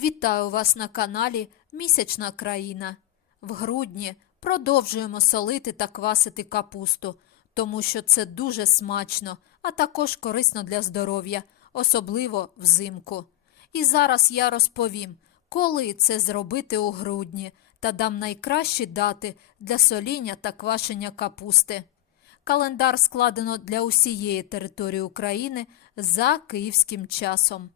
Вітаю вас на каналі Місячна країна. В грудні продовжуємо солити та квасити капусту, тому що це дуже смачно, а також корисно для здоров'я, особливо взимку. І зараз я розповім, коли це зробити у грудні, та дам найкращі дати для соління та квашення капусти. Календар складено для усієї території України за київським часом.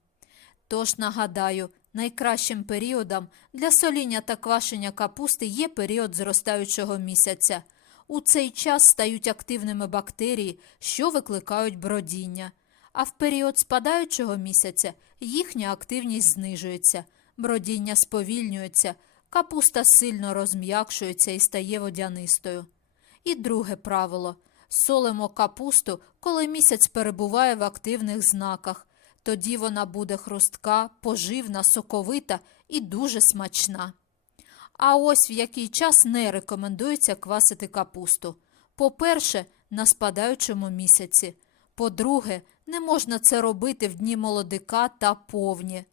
Тож нагадаю, найкращим періодом для соління та квашення капусти є період зростаючого місяця. У цей час стають активними бактерії, що викликають бродіння. А в період спадаючого місяця їхня активність знижується, бродіння сповільнюється, капуста сильно розм'якшується і стає водянистою. І друге правило солимо капусту, коли місяць перебуває в активних знаках. Тоді вона буде хрустка, поживна, соковита і дуже смачна. А ось в який час не рекомендується квасити капусту. По-перше, на спадаючому місяці. По-друге, не можна це робити в дні молодика та повні.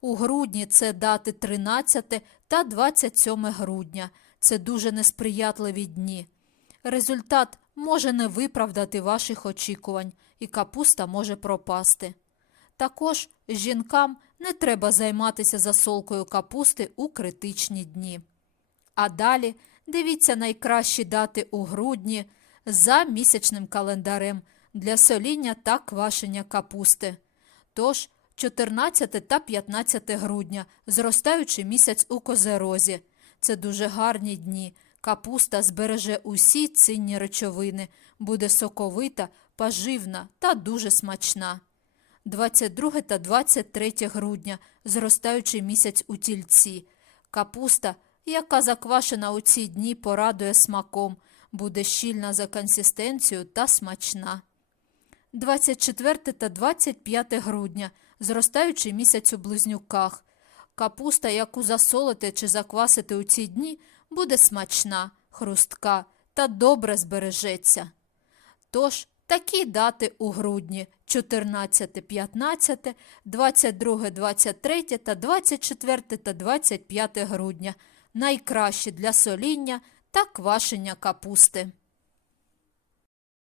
У грудні це дати 13 та 27 грудня. Це дуже несприятливі дні. Результат може не виправдати ваших очікувань, і капуста може пропасти. Також жінкам не треба займатися засолкою капусти у критичні дні. А далі дивіться найкращі дати у грудні за місячним календарем для соління та квашення капусти. Тож 14 та 15 грудня, зростаючий місяць у козерозі. Це дуже гарні дні. Капуста збереже усі цінні речовини, буде соковита, поживна та дуже смачна. 22 та 23 грудня, зростаючий місяць у тільці. Капуста, яка заквашена у ці дні, порадує смаком, буде щільна за консистенцією та смачна. 24 та 25 грудня, зростаючий місяць у близнюках. Капуста, яку засолити чи заквасити у ці дні, буде смачна, хрустка та добре збережеться. Тож, такі дати у грудні 14, 15, 22, 23 та 24 та 25 грудня найкращі для соління та квашення капусти.